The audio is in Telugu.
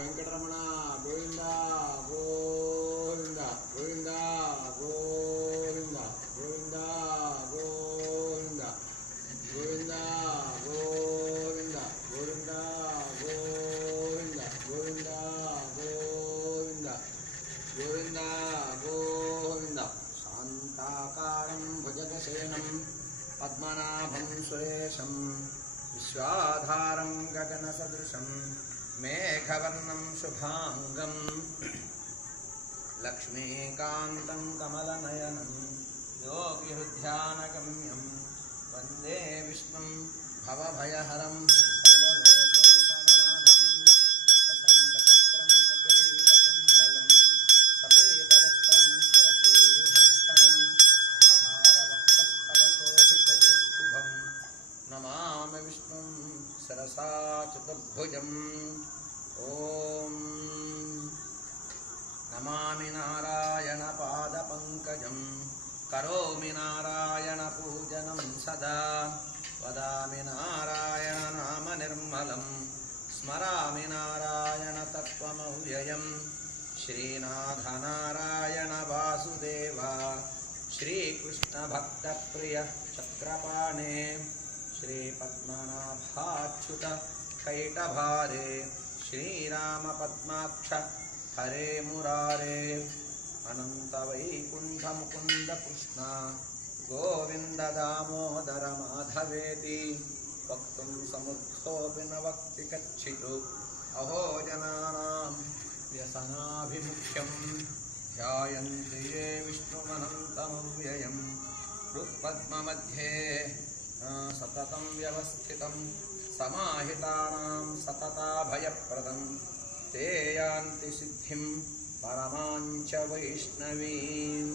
వెంకటరమణ గోవింద గోవింద గోవింద గోవింద గోవింద గోవింద గోవింద గోవింద గోవింద గోవింద గోవింద గోవింద గోవింద గోవింద శాంతాకారం భుజగశయనం పద్మనాభం సురేశం విశ్వాధారం గగనసదృశం మేఘవర్ణం శుభాంగం లక్ష్మీకాంతం కమలనయనం యోగిహృద్యానగమ్యం వందే విష్ణుం భవభయహరం సర్వలోకైకనాథం సశంఖచక్రం సకిరీటకుండలం సపేతవస్త్రం సరసీరుభూషణం సహారవక్షస్థలశోభితౌస్తుభం నమామి విష్ణుం సరసా చతుర్భుజం. ఓం నమామి నారాయణ పాదపంకజం కరోమి నారాయణ పూజనం సదా వదామి నారాయణ నామ నిర్మలం స్మరామి నారాయణ తత్వమవ్యయం. శ్రీనాథ నారాయణ వాసుదేవ శ్రీకృష్ణ భక్త ప్రియ చక్రపాణే శ్రీపద్మనాభాచ్యుత కైటభారే శ్రీరామ పద్మాక్ష హరే మురారే అనంత వైకుంఠ ముకుంద కృష్ణ గోవింద దామోదర మాధవేతి వక్తుం సముద్ధోపి న వక్తి కచ్చితు అహో జనానాం వ్యసనాభిముఖ్యం ధ్యాయంతి యే విష్ణుమనంతమవ్యయం హృత్పద్మमध्ये సతతం వ్యవస్థితం సమాహితానాం సతతాభయప్రదం తే యాంతి సిద్ధిం పరమాంచ వైష్ణవీం.